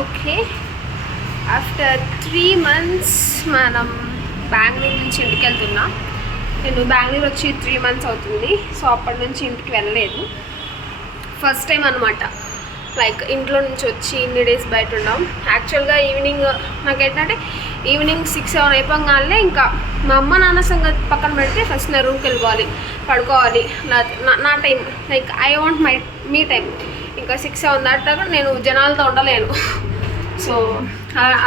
Okay, after 3 months మనం బెంగళూరు నుంచి ఇంటికి వెళ్తున్నాం. నేను బెంగళూరు వచ్చి 3 months అవుతుంది. సో అప్పటి నుంచి ఇంటికి వెళ్ళలేదు. ఫస్ట్ టైం అనమాట లైక్ ఇంట్లో నుంచి వచ్చి ఇన్ని డేస్ బయట ఉన్నాం. యాక్చువల్గా ఈవినింగ్ నాకేంటంటే ఈవినింగ్ 6-7 అయిపోగానే ఇంకా మా అమ్మ నాన్న సంగతి పక్కన పెడితే ఫస్ట్ నా రూమ్కి వెళ్ళిపోవాలి, పడుకోవాలి. నా time like I want me time. ఇంకా 6-7 దాటాక నేను జనాలతో ఉండలేను. సో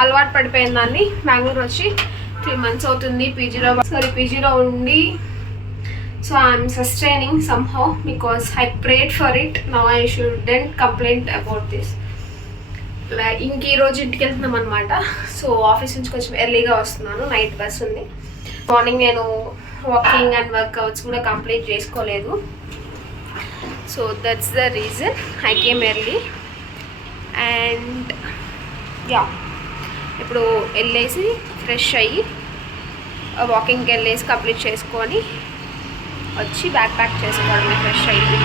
అలవాటు పడిపోయిన దాన్ని. బెంగళూరు వచ్చి 3 months అవుతుంది. పీజీలో ఉండి so I'm sustaining somehow because I prayed for it. Now I shouldn't complain about this. ఇంక ఈరోజు ఇంటికి వెళ్తున్నాం అనమాట. సో ఆఫీస్ నుంచి కొంచెం ఎర్లీగా వస్తున్నాను. నైట్ బస్ ఉంది. మార్నింగ్ నేను వాకింగ్ అండ్ వర్కౌట్స్ కూడా కంప్లీట్ చేసుకోలేదు. So that's the reason I came early. And yeah, ఇప్పుడు వెళ్ళేసి ఫ్రెష్ అయ్యి వాకింగ్కి వెళ్ళేసి కంప్లీట్ చేసుకొని వచ్చి బ్యాక్ ప్యాక్ చేసుకోవడమే ఫ్రెష్ అయ్యి.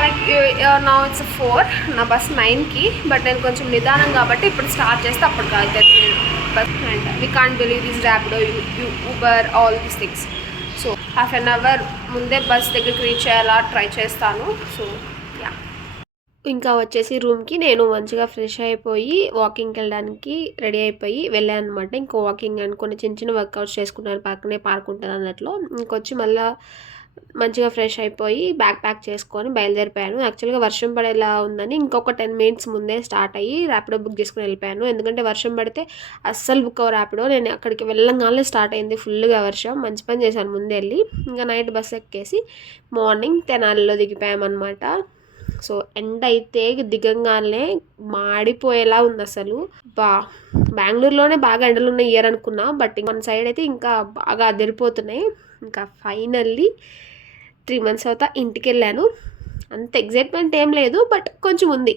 లైక్ నా ఇట్స్ 4, నా బస్ 9కి. బట్ నేను కొంచెం నిదానం కాబట్టి ఇప్పుడు స్టార్ట్ చేస్తే అప్పుడు కాదు bus. And we can't believe this Rapido, Uber, all these things. So half an hour ముందే బస్ దగ్గరికి రీచ్ అయ్యేలా ట్రై చేస్తాను. సో యా, ఇంకా వచ్చేసి రూమ్కి నేను మంచిగా ఫ్రెష్ అయిపోయి వాకింగ్కి వెళ్ళడానికి రెడీ అయిపోయి వెళ్ళాను అనమాట. ఇంకో వాకింగ్ అండ్ కొన్ని చిన్న చిన్న వర్కౌట్స్ చేసుకున్నాను. పక్కనే పార్క్ ఉంటుంది అన్నట్లో. ఇంకొచ్చి మళ్ళీ మంచిగా ఫ్రెష్ అయిపోయి బ్యాగ్ ప్యాక్ చేసుకొని బయలుదేరిపోయాను. యాక్చువల్గా వర్షం పడేలా ఉందని ఇంకొక 10 minutes ముందే స్టార్ట్ అయ్యి ర్యాపిడో బుక్ చేసుకుని వెళ్ళిపోయాను. ఎందుకంటే వర్షం పడితే అస్సలు బుక్ అవ్వ ర్యాపిడో. నేను అక్కడికి వెళ్ళగానే స్టార్ట్ అయింది ఫుల్గా వర్షం. మంచి పని చేశాను ముందే వెళ్ళి. ఇంకా నైట్ బస్ ఎక్కేసి మార్నింగ్ తెనాలిలో దిగిపోయామన్నమాట. సో ఎండ అయితే దిగంగానే మాడిపోయేలా ఉంది అసలు. బెంగళూరులోనే బాగా ఎండలు ఉన్న ఇయర్ అనుకున్నా. బట్ మన సైడ్ అయితే ఇంకా బాగా అదిరిపోతున్నాయి. ఇంకా ఫైనల్లీ 3 months అవుతా ఇంటికి వెళ్ళాను. అంత ఎగ్జైట్మెంట్ ఏం లేదు, బట్ కొంచెం ఉంది.